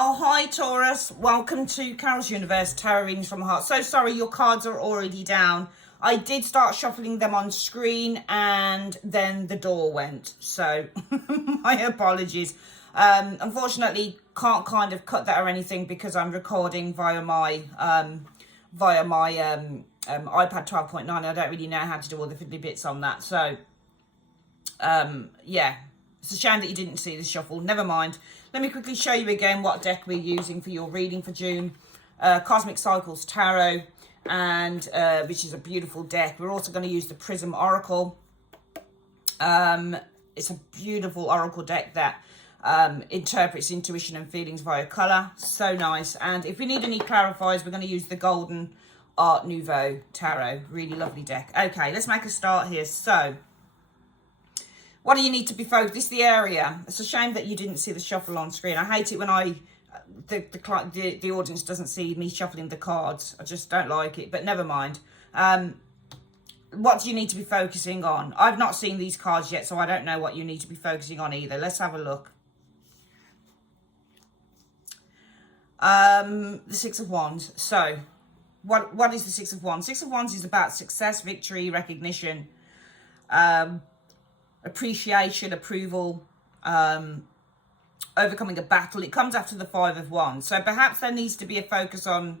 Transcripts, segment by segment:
Oh, hi, Taurus. Welcome to Carol's Universe, Tarot Readings from the Heart. So sorry, your cards are already down. I did start shuffling them on screen and then the door went. So my apologies. Unfortunately, can't kind of cut that or anything because I'm recording via my iPad 12.9. I don't really know how to do all the fiddly bits on that. So, yeah. It's a shame that you didn't see the shuffle. Never mind. Let me quickly show you again what deck we're using for your reading for June. Cosmic Cycles Tarot, and which is a beautiful deck. We're also going to use the Prism Oracle. It's a beautiful oracle deck that interprets intuition and feelings via colour. So nice. And if we need any clarifiers, we're going to use the Golden Art Nouveau Tarot. Really lovely deck. Okay, let's make a start here. So, what do you need to be focused? This is the area. It's a shame that you didn't see the shuffle on screen. I hate it when the audience doesn't see me shuffling the cards. I just don't like it, but never mind. What do you need to be focusing on? I've not seen these cards yet, so I don't know what you need to be focusing on either. Let's have a look. The Six of Wands. So, what is the Six of Wands? Six of Wands is about success, victory, recognition, appreciation, approval, overcoming a battle. It comes after the Five of Wands. So perhaps there needs to be a focus on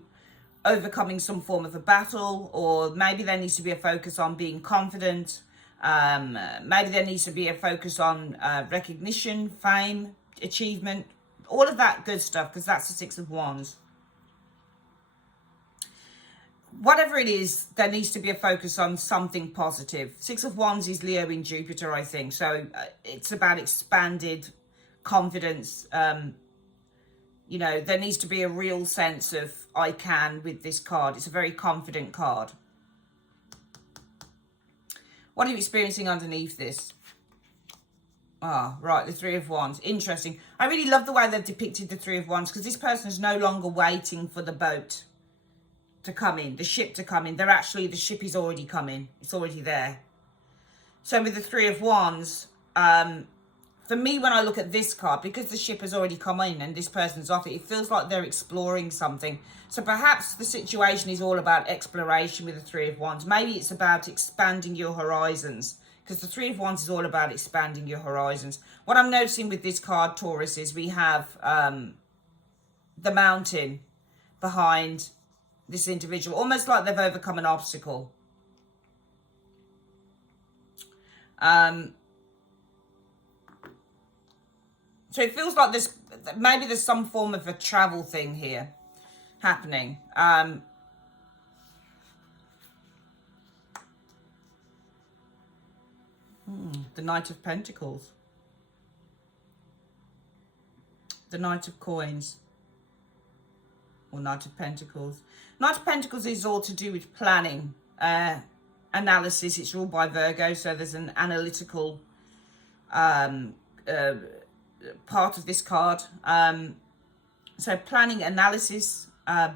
overcoming some form of a battle, or maybe there needs to be a focus on being confident. Maybe there needs to be a focus on recognition, fame, achievement, all of that good stuff, because that's the Six of Wands. Whatever it is, there needs to be a focus on something positive. Six of Wands is Leo in Jupiter, I think. So it's about expanded confidence. You know, there needs to be a real sense of I can with this card. It's a very confident card. What are you experiencing underneath this? Ah, right, the Three of Wands. Interesting. I really love the way they've depicted the Three of Wands, because this person is no longer waiting for the boat to come in, the ship to come in. The ship is already coming. It's already there. So with the Three of Wands, for me, when I look at this card, because the ship has already come in and this person's off it feels like they're exploring something. So perhaps the situation is all about exploration with the Three of Wands. Maybe it's about expanding your horizons, because the Three of Wands is all about expanding your horizons. What I'm noticing with this card, Taurus, is we have the mountain behind this individual, almost like they've overcome an obstacle. So it feels like maybe there's some form of a travel thing here happening. The Knight of Pentacles. The Knight of Coins. Or Knight of Pentacles. Knight of Pentacles is all to do with planning, analysis. It's ruled by Virgo, so there's an analytical part of this card. So planning, analysis,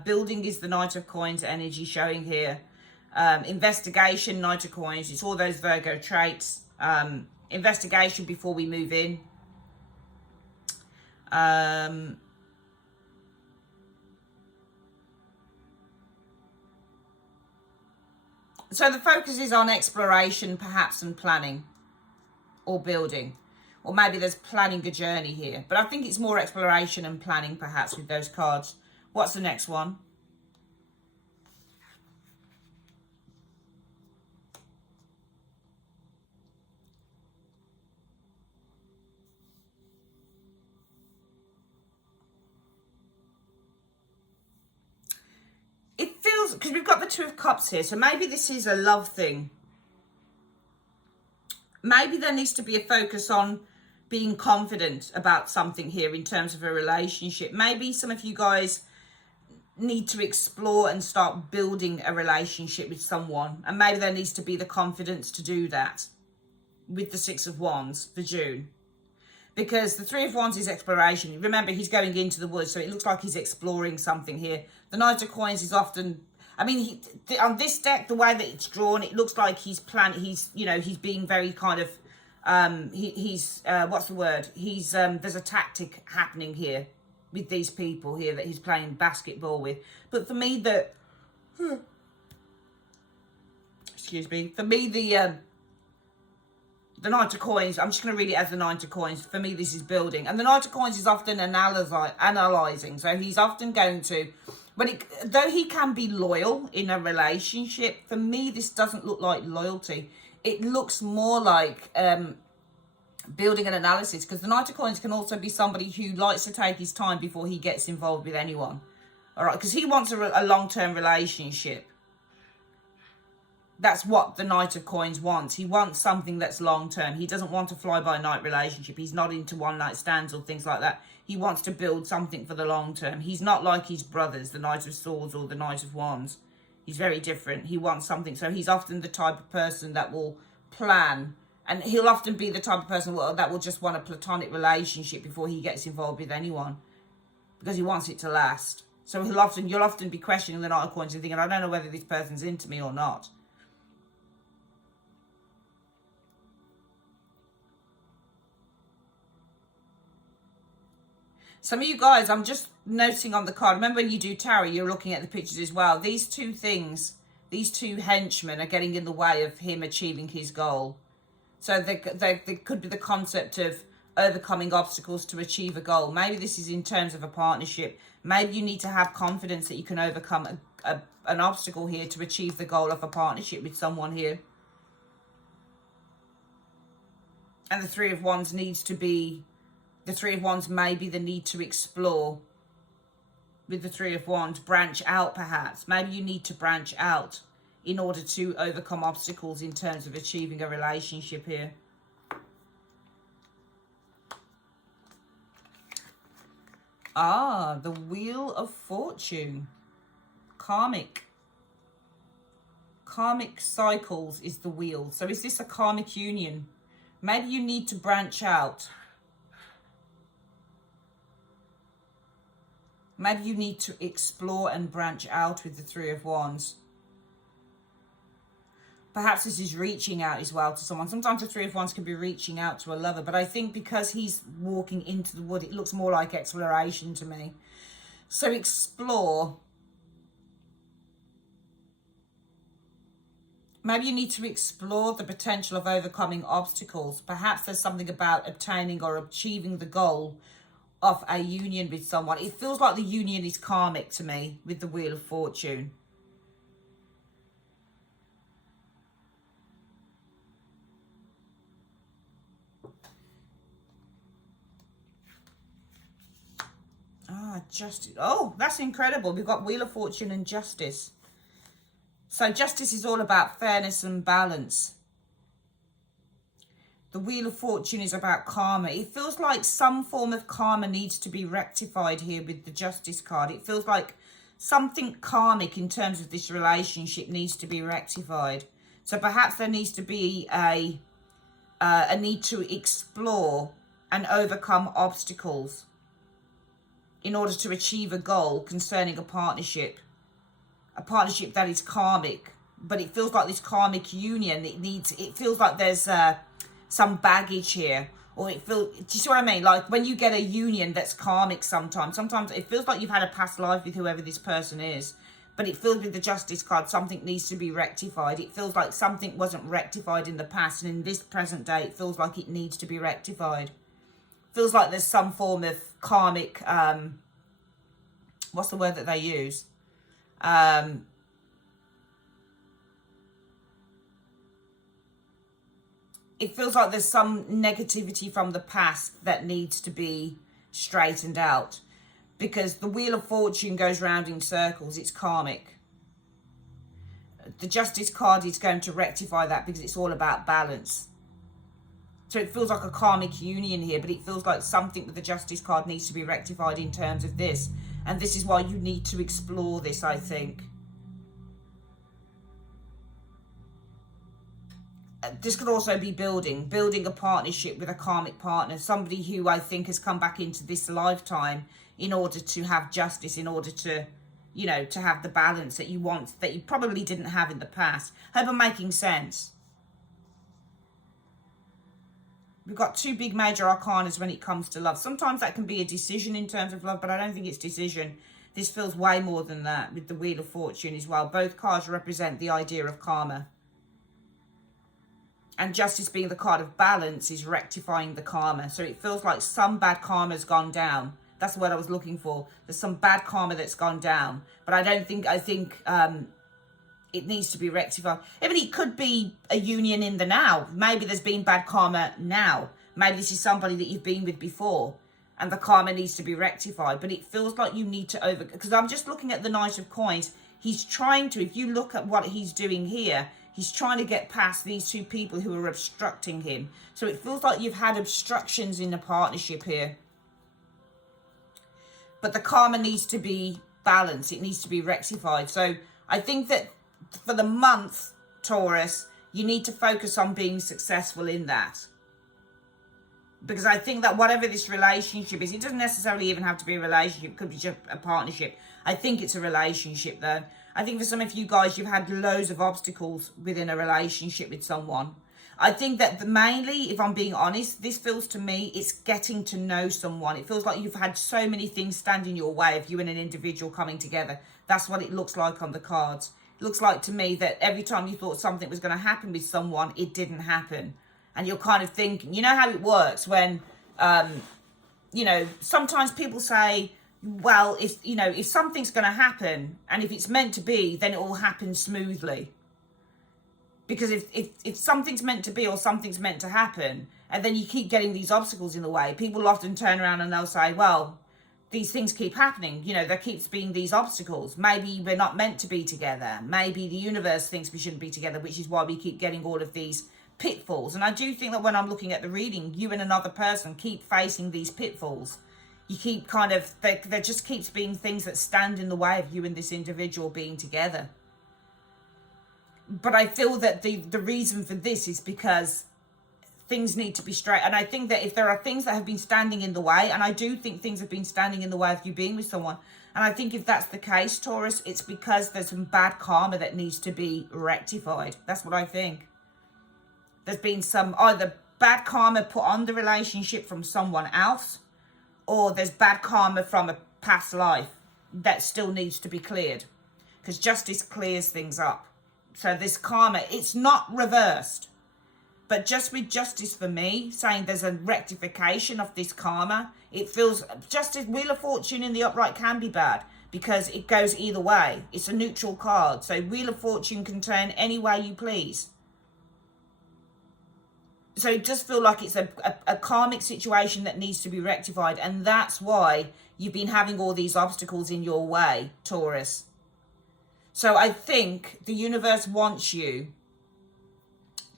building is the Knight of Coins energy showing here. Investigation, Knight of Coins, it's all those Virgo traits. Investigation before we move in. So the focus is on exploration, perhaps, and planning, or building. Or maybe there's planning a journey here. But I think it's more exploration and planning, perhaps, with those cards. What's the next one? It feels, because we've got the Two of Cups here, so maybe this is a love thing. Maybe there needs to be a focus on being confident about something here in terms of a relationship. Maybe some of you guys need to explore and start building a relationship with someone. And maybe there needs to be the confidence to do that with the Six of Wands for June. Because the Three of Wands is exploration. Remember, he's going into the woods, so it looks like he's exploring something here. The Knight of Coins is often, I mean, on this deck, the way that it's drawn, it looks like he's being very kind of, what's the word? There's a tactic happening here. with these people here that he's playing basketball with. But for me, excuse me, for me, the Knight of Coins, I'm just going to read it as the Knight of Coins. For me, this is building. And the Knight of Coins is often analysing. So he's often going to, though he can be loyal in a relationship, for me, this doesn't look like loyalty. It looks more like building an analysis, because the Knight of Coins can also be somebody who likes to take his time before he gets involved with anyone. All right, because he wants a long-term relationship. That's what the Knight of Coins wants. He wants something that's long-term. He doesn't want a fly-by-night relationship. He's not into one-night stands or things like that. He wants to build something for the long term. He's not like his brothers, the Knight of Swords or the Knight of Wands. He's very different. He wants something. So he's often the type of person that will plan. And he'll often be the type of person that will just want a platonic relationship before he gets involved with anyone, because he wants it to last. So you'll often be questioning the Knight of Coins and thinking, I don't know whether this person's into me or not. Some of you guys, I'm just noticing on the card, remember when you do tarot, you're looking at the pictures as well. These two things, these two henchmen are getting in the way of him achieving his goal. So there could be the concept of overcoming obstacles to achieve a goal. Maybe this is in terms of a partnership. Maybe you need to have confidence that you can overcome an obstacle here to achieve the goal of a partnership with someone here. And the Three of Wands needs to be, the Three of Wands may be the need to explore. With the Three of Wands, branch out perhaps. Maybe you need to branch out in order to overcome obstacles in terms of achieving a relationship here. Ah, the Wheel of Fortune. Karmic. Karmic cycles is the wheel. So is this a karmic union? Maybe you need to branch out. Maybe you need to explore and branch out with the Three of Wands. Perhaps this is reaching out as well to someone. Sometimes the Three of Wands can be reaching out to a lover, but I think because he's walking into the wood, it looks more like exploration to me. So explore. Maybe you need to explore the potential of overcoming obstacles. Perhaps there's something about obtaining or achieving the goal of a union with someone. It feels like the union is karmic to me with the Wheel of Fortune. Justice. Oh, that's incredible. We've got Wheel of Fortune and Justice. So Justice is all about fairness and balance. The Wheel of Fortune is about karma. It feels like some form of karma needs to be rectified here with the Justice card. It feels like something karmic in terms of this relationship needs to be rectified. So perhaps there needs to be a need to explore and overcome obstacles in order to achieve a goal concerning a partnership that is karmic. But it feels like this karmic union, it feels like there's some baggage here, or do you see what I mean? Like when you get a union that's karmic, sometimes it feels like you've had a past life with whoever this person is, but it feels with the Justice card, something needs to be rectified. It feels like something wasn't rectified in the past, and in this present day, it feels like it needs to be rectified. Feels like there's some form of karmic, what's the word that they use? It feels like there's some negativity from the past that needs to be straightened out, because the Wheel of Fortune goes round in circles. It's karmic. The Justice card is going to rectify that because it's all about balance. So it feels like a karmic union here, but it feels like something with the Justice card needs to be rectified in terms of this. And this is why you need to explore this, I think. This could also be building a partnership with a karmic partner, somebody who I think has come back into this lifetime in order to have justice, in order to, you know, to have the balance that you want, that you probably didn't have in the past. Hope I'm making sense. We've got two big major arcanas when it comes to love. Sometimes that can be a decision in terms of love, but I don't think it's decision. This feels way more than that with the Wheel of Fortune as well. Both cards represent the idea of karma. And Justice being the card of balance is rectifying the karma. So it feels like some bad karma's gone down. That's what I was looking for. There's some bad karma that's gone down. But I think it needs to be rectified. I mean, it could be a union in the now. Maybe there's been bad karma now. Maybe this is somebody that you've been with before and the karma needs to be rectified. But it feels like you need to because I'm just looking at the Knight of Coins. He's trying to, if you look at what he's doing here, he's trying to get past these two people who are obstructing him. So it feels like you've had obstructions in the partnership here. But the karma needs to be balanced. It needs to be rectified. So I think that for the month, Taurus, you need to focus on being successful in that. Because I think that whatever this relationship is, it doesn't necessarily even have to be a relationship. It could be just a partnership. I think it's a relationship, though. I think for some of you guys, you've had loads of obstacles within a relationship with someone. I think that mainly, if I'm being honest, this feels to me, it's getting to know someone. It feels like you've had so many things stand in your way of you and an individual coming together. That's what it looks like on the cards. It looks like to me that every time you thought something was going to happen with someone, it didn't happen. And you're kind of thinking, you know how it works when, you know, sometimes people say, well, if something's going to happen and if it's meant to be, then it will happen smoothly. Because if something's meant to be or something's meant to happen, and then you keep getting these obstacles in the way, people often turn around and they'll say, well, these things keep happening. You know, there keeps being these obstacles. Maybe we're not meant to be together. Maybe the universe thinks we shouldn't be together, which is why we keep getting all of these pitfalls. And I do think that when I'm looking at the reading, you and another person keep facing these pitfalls. You keep kind of, there just keeps being things that stand in the way of you and this individual being together. But I feel that the reason for this is because things need to be straight. And I think that if there are things that have been standing in the way, and I do think things have been standing in the way of you being with someone, and I think if that's the case, Taurus, it's because there's some bad karma that needs to be rectified. That's what I think. There's been some either bad karma put on the relationship from someone else, or there's bad karma from a past life that still needs to be cleared. Because justice clears things up. So this karma, it's not reversed. But just with justice for me, saying there's a rectification of this karma, it feels, justice, Wheel of Fortune in the upright can be bad. Because it goes either way. It's a neutral card. So Wheel of Fortune can turn any way you please. So it does feel like it's a karmic situation that needs to be rectified. And that's why you've been having all these obstacles in your way, Taurus. So I think the universe wants you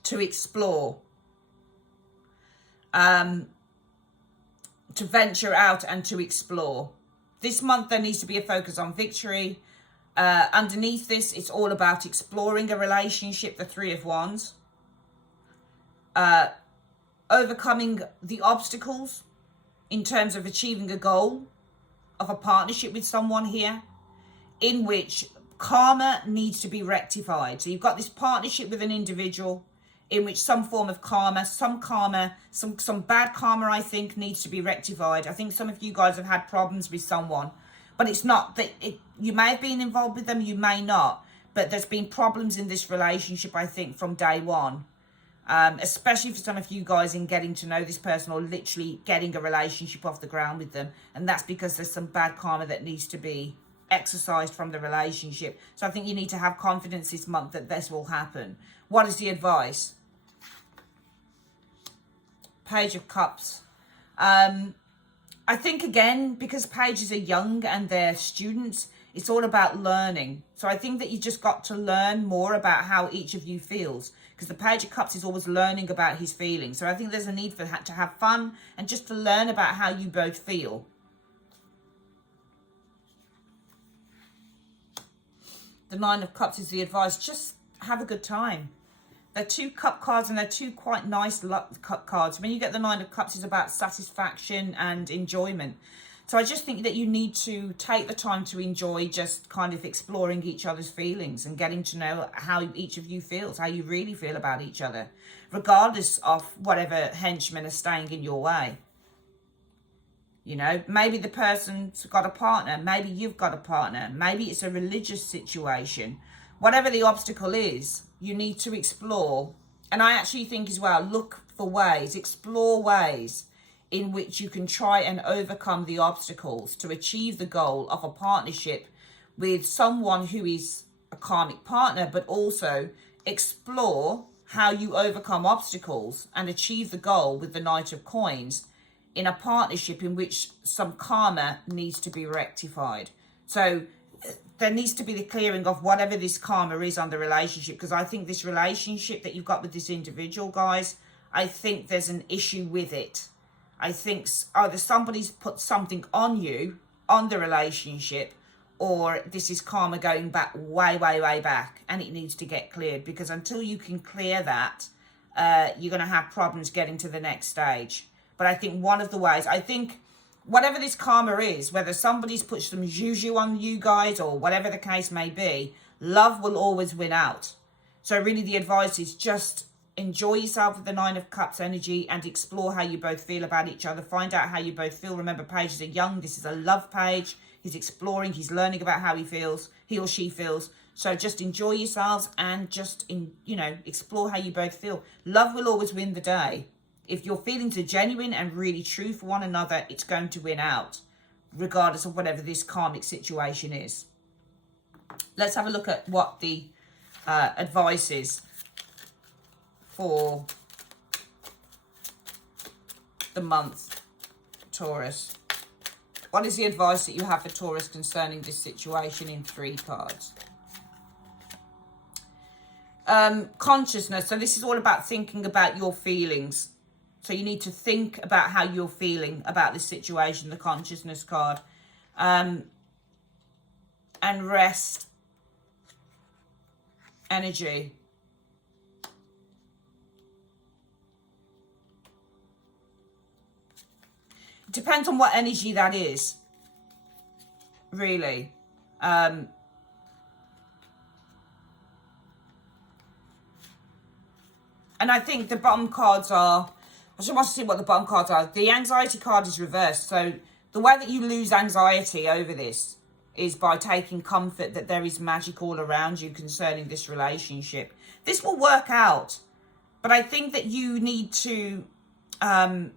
to explore, to venture out and to explore. This month there needs to be a focus on victory. Underneath this, it's all about exploring a relationship, the Three of Wands. Overcoming the obstacles in terms of achieving a goal of a partnership with someone here, in which karma needs to be rectified. So you've got this partnership with an individual in which some form of karma, some bad karma, I think, needs to be rectified. I think some of you guys have had problems with someone, but it's not that you may have been involved with them, you may not, but there's been problems in this relationship, I think, from day one. Especially for some of you guys in getting to know this person or literally getting a relationship off the ground with them. And that's because there's some bad karma that needs to be exercised from the relationship. So I think you need to have confidence this month that this will happen. What is the advice? Page of Cups. I think, again, because pages are young and they're students, it's all about learning. So I think that you just got to learn more about how each of you feels. Because the Page of Cups is always learning about his feelings. So I think there's a need for to have fun and just to learn about how you both feel. The Nine of Cups is the advice. Just have a good time. They're two cup cards and they're two quite nice cup cards. When you get the Nine of Cups, it's about satisfaction and enjoyment. So I just think that you need to take the time to enjoy just kind of exploring each other's feelings and getting to know how each of you feels, how you really feel about each other, regardless of whatever henchmen are staying in your way. You know, maybe the person's got a partner, maybe you've got a partner, maybe it's a religious situation. Whatever the obstacle is, you need to explore. And I actually think as well, look for ways, explore ways in which you can try and overcome the obstacles to achieve the goal of a partnership with someone who is a karmic partner, but also explore how you overcome obstacles and achieve the goal with the Knight of Coins in a partnership in which some karma needs to be rectified. So there needs to be the clearing of whatever this karma is on the relationship, because I think this relationship that you've got with this individual, guys, I think there's an issue with it. I think either somebody's put something on you, on the relationship, or this is karma going back way, way, way back, and it needs to get cleared, because until you can clear that, you're going to have problems getting to the next stage. But I think one of the ways, I think whatever this karma is, whether somebody's put some juju on you guys or whatever the case may be, love will always win out. So really the advice is just enjoy yourself with the Nine of Cups energy and explore how you both feel about each other. Find out how you both feel. Remember, pages are young. This is a love page. He's exploring. He's learning about how he feels, he or she feels. So just enjoy yourselves and just, explore how you both feel. Love will always win the day. If your feelings are genuine and really true for one another, it's going to win out, regardless of whatever this karmic situation is. Let's have a look at what the advice is for the month, Taurus. What is the advice that you have for Taurus concerning this situation in 3 cards? Consciousness. So this is all about thinking about your feelings. So you need to think about how you're feeling about this situation, the consciousness card. And rest energy. It depends on what energy that is, really. And I think the bottom cards are, I just want to see what the bottom cards are. The anxiety card is reversed. So the way that you lose anxiety over this is by taking comfort that there is magic all around you concerning this relationship. This will work out. But I think that you need to, I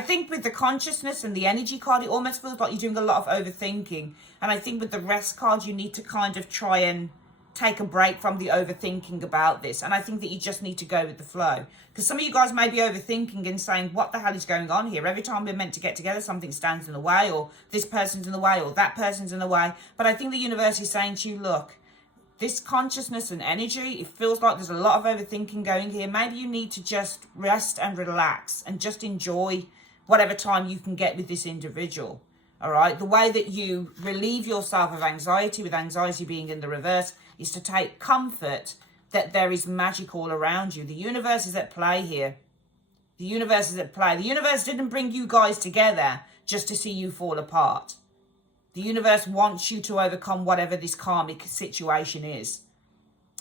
think with the consciousness and the energy card, it almost feels like you're doing a lot of overthinking. And I think with the rest card, you need to kind of try and take a break from the overthinking about this. And I think that you just need to go with the flow. Because some of you guys may be overthinking and saying, what the hell is going on here? Every time we're meant to get together, something stands in the way, or this person's in the way, or that person's in the way. But I think the universe is saying to you, look, this consciousness and energy, it feels like there's a lot of overthinking going here. Maybe you need to just rest and relax and just enjoy whatever time you can get with this individual. All right. The way that you relieve yourself of anxiety, with anxiety being in the reverse, is to take comfort that there is magic all around you. The universe is at play here. The universe is at play. The universe didn't bring you guys together just to see you fall apart. The universe wants you to overcome whatever this karmic situation is.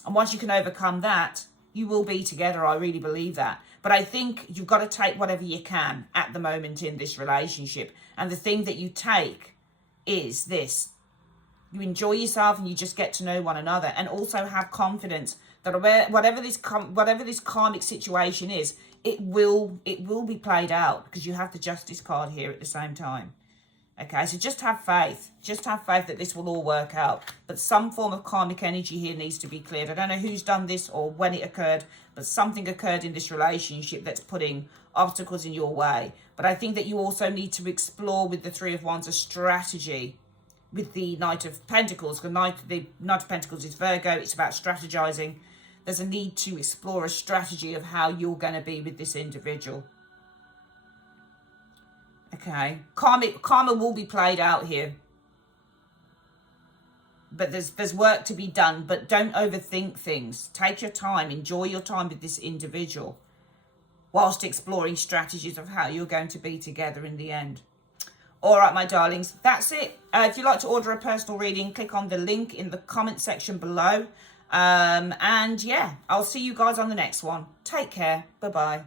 And once you can overcome that, you will be together. I really believe that. But I think you've got to take whatever you can at the moment in this relationship. And the thing that you take is this. You enjoy yourself and you just get to know one another. And also have confidence that whatever this karmic situation is, it will be played out. Because you have the Justice card here at the same time. Okay, so just have faith. Just have faith that this will all work out. But some form of karmic energy here needs to be cleared. I don't know who's done this or when it occurred, but something occurred in this relationship that's putting obstacles in your way. But I think that you also need to explore with the Three of Wands a strategy with the Knight of Pentacles. The Knight of Pentacles is Virgo. It's about strategizing. There's a need to explore a strategy of how you're going to be with this individual. Okay, karma will be played out here. But there's work to be done. But don't overthink things. Take your time. Enjoy your time with this individual whilst exploring strategies of how you're going to be together in the end. All right, my darlings, that's it. If you'd like to order a personal reading, click on the link in the comment section below. And yeah, I'll see you guys on the next one. Take care. Bye-bye.